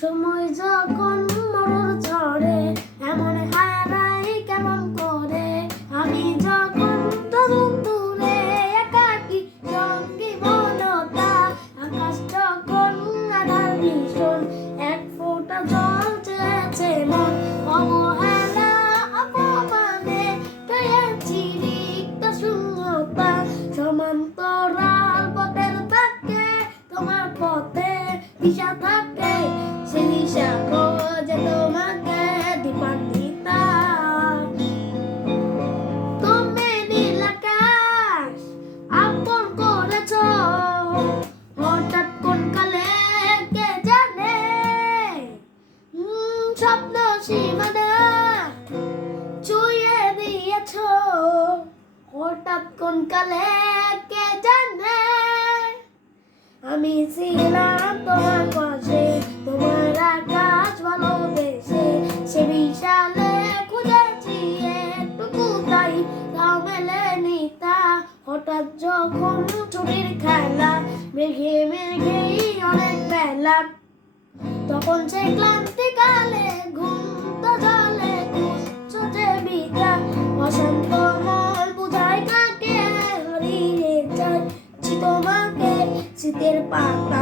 সময় যখন মরুর ঝড়ে এমন হারাই কেমন করে, আমি যখন তরুণ দূরে একাকী সঙ্গী বনতা, আকাশ যখন আধার ভীষণ এক ফোঁটা জল চেয়েছে মন, অবহেলা অপমানে পেয়েছি রিক্ত শূন্যতা, সমান্তরাল পথের থাকে তোমার পথে দিশা থাকে, সে দিশা খোঁজে তোমাকে দীপান্বিতা। তুমি নীল আকাশ আপন করেছ, হঠাৎ কোন কালে কে জানে, স্বপ্ন সীমানা ছুঁয়ে দিয়েছ, হঠাৎ কোন কালে কে জানে। আমি ছিলাম তোমার পাশে, তোমার আকাশ ভালোবেসে, সে বিশালে খুঁজেছি একটুকু তাই তা মেলেনি তা, হঠাৎ যখন ছুটির খেলা মেঘে মেঘেই অনেক বেলা, তখন সে ক্লান্তিকালে ঘুম তো জলে খুঁজছে বিতা, অশান্ত মন বুঝায় কাকে হারিয়ে যাচ্ছি তোমাকে শীতের পাতা